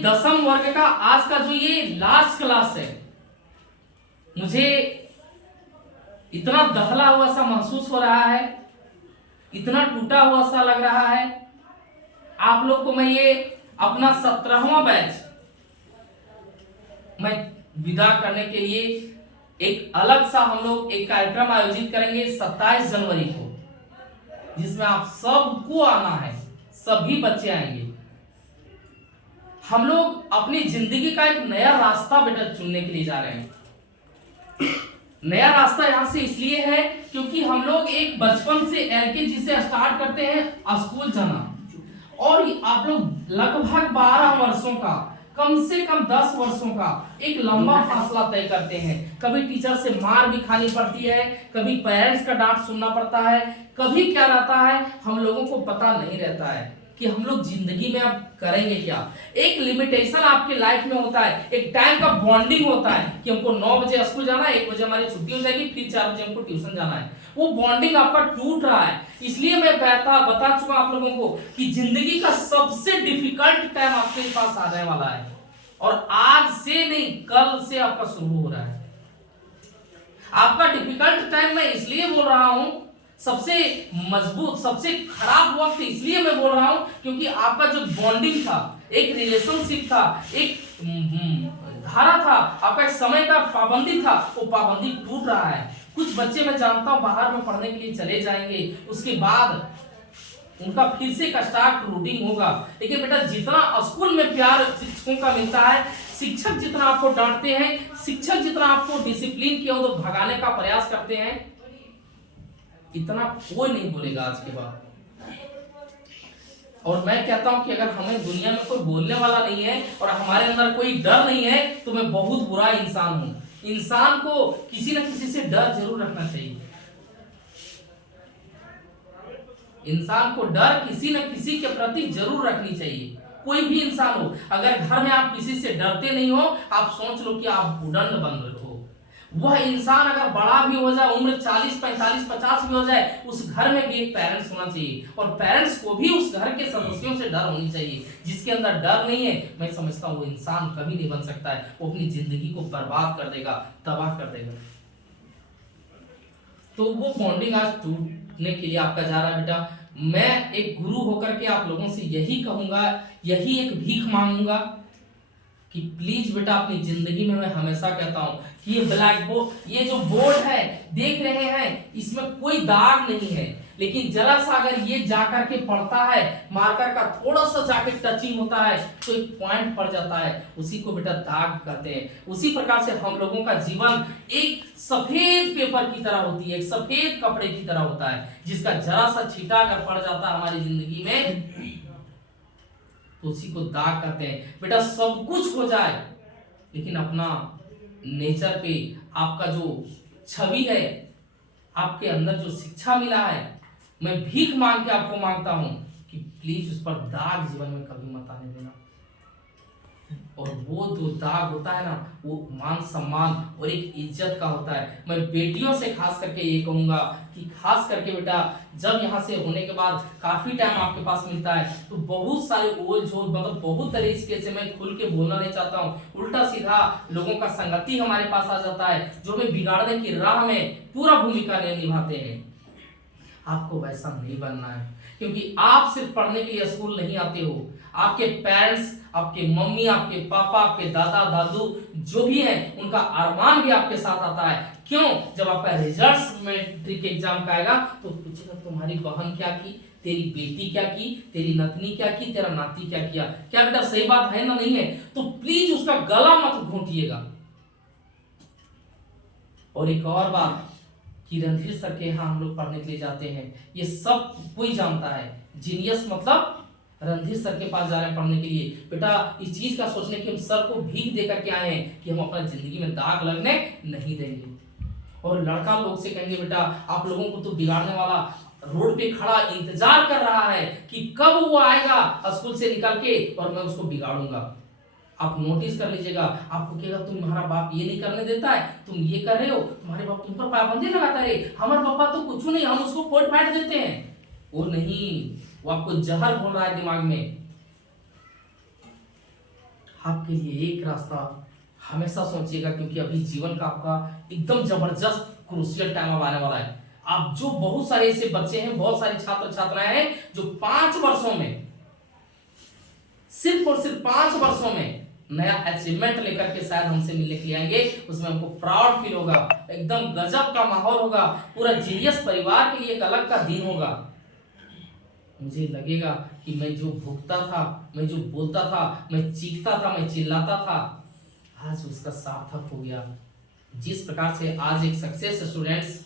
10वीं वर्ग का आज का जो ये लास्ट क्लास है, मुझे इतना दहला हुआ सा महसूस हो रहा है, इतना टूटा हुआ सा लग रहा है। आप लोग को मैं ये अपना 17वां बैच मैं विदा करने के लिए एक अलग सा हम लोग एक कार्यक्रम आयोजित करेंगे 27 जनवरी को, जिसमें आप सबको आना है, सभी बच्चे आएंगे। हम लोग अपनी जिंदगी का एक नया रास्ता बेटा चुनने के लिए जा रहे हैं। नया रास्ता यहां से इसलिए है क्योंकि हम लोग एक बचपन से एलकेजी से स्टार्ट करते हैं स्कूल जाना, और आप लोग लगभग 12 वर्षों का, कम से कम 10 वर्षों का एक लंबा फासला तय करते हैं। कभी टीचर से मार भी खानी पड़ती है, कभी पेरेंट्स का डांट सुनना पड़ता है, कभी क्या रहता है हम लोगों को पता नहीं रहता है कि हम लोग जिंदगी में अब करेंगे क्या। एक लिमिटेशन आपके लाइफ में होता है, एक टाइम का बॉन्डिंग होता है कि हमको 9 बजे स्कूल जाना है, 1 बजे हमारी छुट्टी हो जाएगी, फिर 4 बजे हमको ट्यूशन जाना है। वो बॉन्डिंग आपका टूट रहा है। इसलिए मैं बता चुका आप लोगों को कि जिंदगी का सबसे डिफिकल्ट टाइम आपके पास आने वाला है, और आज से नहीं कल से आपका शुरू हो रहा है। आपका डिफिकल्ट टाइम मैं इसलिए बोल रहा हूं, सबसे मजबूत सबसे खराब वक्त इसलिए मैं बोल रहा हूं क्योंकि आपका जो बॉन्डिंग था, एक रिलेशनशिप था, एक धारा था, आपका एक समय का पाबंदी था, वो पाबंदी टूट रहा है। कुछ बच्चे मैं जानता हूं बाहर में पढ़ने के लिए चले जाएंगे, उसके बाद उनका फिर से का स्टार्ट रूटीन होगा। लेकिन बेटा जितना स्कूल में प्यार शिक्षकों का मिलता है, शिक्षक जितना आपको डांटते हैं, शिक्षक जितना आपको डिसिप्लिन की ओर भगाने का प्रयास करते हैं, इतना कोई नहीं बोलेगा आज के बाद। और मैं कहता हूं कि अगर हमें दुनिया में कोई बोलने वाला नहीं है और हमारे अंदर कोई डर नहीं है तो मैं बहुत बुरा इंसान हूं। इंसान को किसी न किसी से डर जरूर रखना चाहिए। इंसान को डर किसी न किसी के प्रति जरूर रखनी चाहिए। कोई भी इंसान हो, अगर घर में आप किसी से डरते नहीं हो, आप सोच लो कि आप उदंड बन रहे हो। वह इंसान अगर बड़ा भी हो जाए, उम्र 40, 45, 50 भी हो जाए, उस घर में भी एक पेरेंट्स होना चाहिए, और पेरेंट्स को भी उस घर के सदस्यों से डर होनी चाहिए। जिसके अंदर डर नहीं है, मैं समझता हूँ वो इंसान कभी नहीं बन सकता है। वो अपनी जिंदगी को बर्बाद कर देगा, तबाह कर देगा। तो वो बॉन्डिंग आज टूटने के लिए आपका जा रहा है बेटा। मैं एक गुरु होकर के आप लोगों से यही कहूंगा, यही एक भीख मांगूंगा कि प्लीज बेटा अपनी जिंदगी में, मैं हमेशा कहता हूं कि ये ब्लैक बोर्ड, ये जो बोर्ड है देख रहे हैं, इसमें कोई दाग नहीं है, लेकिन जरा सा अगर ये जाकर के पड़ता है, मार्कर का थोड़ा सा जाके टचिंग होता है तो एक पॉइंट पड़ जाता है, उसी को बेटा दाग कहते हैं। उसी प्रकार से हम लोगों का जीवन एक सफेद पेपर की तरह होती है, एक सफेद कपड़े की तरह होता है, जिसका जरा सा छींटा अगर पड़ जाता है हमारी जिंदगी में तो उसी को दाग कहते हैं। बेटा सब कुछ हो जाए, लेकिन अपना नेचर पे आपका जो छवि है, आपके अंदर जो शिक्षा मिला है, मैं भीख मांग के आपको मांगता हूं कि प्लीज उस पर दाग जीवन में कभी मत आने देना। और वो जो दाग होता है ना, वो मान सम्मान और एक इज्जत का होता है। मैं बेटियों से खास करके ये कहूंगा कि खास करके बेटा जब यहाँ से होने के बाद काफी टाइम आपके पास मिलता है तो बहुत सारे ओल झोल, मतलब बहुत तरीके से मैं खुल के बोलना नहीं चाहता हूँ, उल्टा सीधा लोगों का संगति हमारे पास आ जाता है जो हमें बिगाड़ने की राह में पूरा भूमिका निभाते हैं। आपको वैसा नहीं बनना है, क्योंकि आप सिर्फ पढ़ने के लिए स्कूल नहीं आते हो, आपके पेरेंट्स, आपके मम्मी, आपके पापा, आपके दादा दादू जो भी हैं, उनका अरमान भी आपके साथ आता है। क्यों? जब आपका रिजल्ट मैट्रिक एग्जाम का आएगा तो पूछेगा तुम्हारी बहन क्या की, तेरी बेटी क्या की, तेरी नतनी क्या की, तेरा नाती क्या किया। क्या बेटा सही बात है ना? नहीं है? तो प्लीज उसका गला मत घोंटिएगा। और एक और बात कि रणधीर सर के यहाँ हम लोग पढ़ने के लिए जाते हैं, ये सब कोई जानता है। जीनियस मतलब रणधीर सर के पास जा रहे हैं पढ़ने के लिए। बेटा इस चीज का सोचने की हम सर को भीख देकर के आए हैं कि हम अपना जिंदगी में दाग लगने नहीं देंगे। और लड़का लोग से कहेंगे बेटा आप लोगों को तो बिगाड़ने वाला रोड पे खड़ा इंतजार कर रहा है कि कब वो आएगा स्कूल से निकल के और मैं उसको बिगाड़ूंगा। आप नोटिस कर लीजिएगा, आपको कहेगा तुम्हारा बाप ये नहीं करने देता है, तुम ये कर रहे हो, तुम्हारे बाप तुम पर पाबंदी लगाता है, हमारे पापा तो कुछ नहीं, हम उसको कोट पैंट देते हैं। वो नहीं, वो आपको जहर घोल रहा है दिमाग में। आपके लिए एक रास्ता हमेशा सोचिएगा, क्योंकि अभी जीवन का आपका एकदम जबरदस्त क्रूशियल टाइम अब आने वाला है। आप जो बहुत सारे ऐसे बच्चे हैं, बहुत सारे छात्र छात्राएं हैं जो 5 वर्षों में, सिर्फ और सिर्फ 5 वर्षों में नया अचीवमेंट लेकर के शायद हमसे मिलने के लिए आएंगे। उसमें हमको प्राउड फील होगा, एकदम गजब का माहौल होगा, पूरा जीनियस परिवार के लिए एक अलग का दिन होगा। मुझे लगेगा कि मैं जो भुगता था, मैं जो बोलता था, मैं चीखता था, मैं चिल्लाता था, आज उसका सार्थक हो गया। जिस प्रकार से आज एक सक्सेस स्टूडेंट्स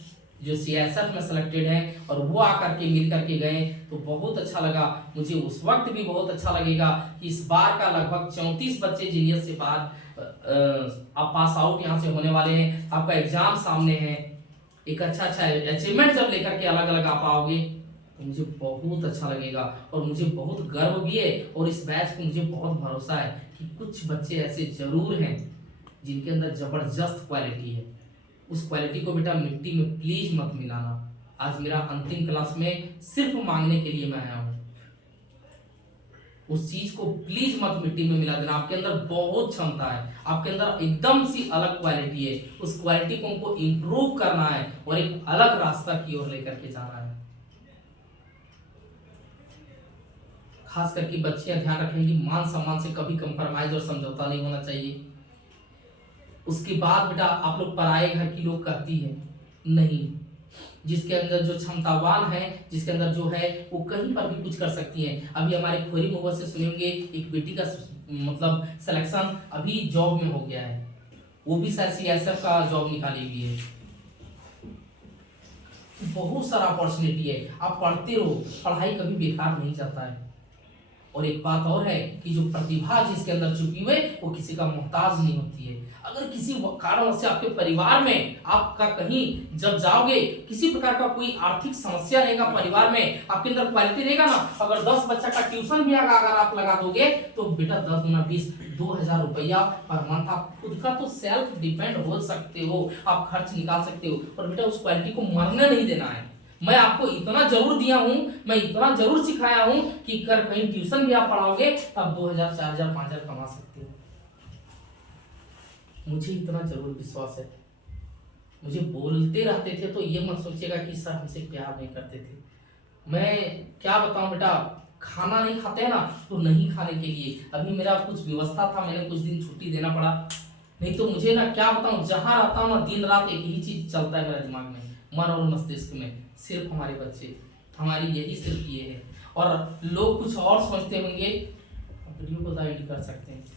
जो सीएसएफ में सिलेक्टेड हैं और वो आकर के मिल करके गए, तो बहुत अच्छा लगा। मुझे उस वक्त भी बहुत अच्छा लगेगा कि इस बार का लगभग 34 बच्चे जीनियस से बाहर आप पास आउट यहाँ से होने वाले हैं। आपका एग्जाम सामने है, एक अच्छा अचीवमेंट जब लेकर के अलग अलग आ पाओगे तो मुझे बहुत अच्छा लगेगा और मुझे बहुत गर्व भी है। और इस बैच को मुझे बहुत भरोसा है कि कुछ बच्चे ऐसे जरूर हैं जिनके अंदर जबरदस्त क्वालिटी है। उस क्वालिटी को बेटा मिट्टी में प्लीज मत मिलाना। आज मेरा अंतिम क्लास में सिर्फ मांगने के लिए मैं आया हूँ, उस चीज को प्लीज मत मिट्टी में मिला देना। आपके अंदर बहुत क्षमता है, आपके अंदर एकदम सी अलग क्वालिटी है, उस क्वालिटी को हमको इम्प्रूव करना है और एक अलग रास्ता की ओर लेकर के जाना है। खास करके बच्चियां ध्यान रखें कि मान सम्मान से कभी कंप्रोमाइज और समझौता नहीं होना चाहिए। उसके बाद बेटा आप लोग पराए घर की लोग कहती है नहीं, जिसके अंदर जो क्षमतावान है, जिसके अंदर जो है वो कहीं पर भी कुछ कर सकती है। अभी हमारे खोरी मुहर से सुनेंगे एक बेटी का मतलब सिलेक्शन अभी जॉब में हो गया है, वो भी शायद सीएसएफ का जॉब निकाली हुई है। बहुत सारा अपॉर्चुनिटी है, आप पढ़ते रहो, पढ़ाई कभी बेकार नहीं जाता है। और एक बात और है कि जो प्रतिभा जिसके अंदर छुपी हुई वो किसी का मोहताज नहीं होती है। अगर किसी कारण से आपके परिवार में आपका कहीं जब जाओगे किसी प्रकार का कोई आर्थिक समस्या रहेगा, परिवार में आपके अंदर क्वालिटी रहेगा ना, अगर 10 बच्चा का ट्यूशन भी अगर आप लगा दोगे तो बेटा 10 गुना 20 2000 रुपया पर मंथ आप खुद का तो सेल्फ डिपेंड हो सकते हो, आप खर्च निकाल सकते हो। और बेटा उस क्वालिटी को मरने नहीं देना है। मैं आपको इतना जरूर दिया हूं, मैं इतना जरूर सिखाया हूं कि कर कहीं ट्यूशन भी आप पढ़ाओगे तब 2000 4000 5000 कमा सकते हो। मुझे इतना जरूर विश्वास है। मुझे बोलते रहते थे तो ये मत सोचिएगा कि सर हमसे प्यार नहीं करते थे। मैं क्या बताऊं बेटा, खाना नहीं खाते हैं ना तो नहीं खाने के लिए अभी मेरा कुछ व्यवस्था था, मैंने कुछ दिन छुट्टी देना पड़ा, नहीं तो मुझे ना क्या बताऊं, जहां रहता हूं ना दिन रात एक ही चीज चलता है मेरे दिमाग में, मन और मस्तिष्क में, सिर्फ हमारे बच्चे, हमारी यही सिर्फ ये है। और लोग कुछ और सोचते होंगे, वीडियो को तो एडिट कर सकते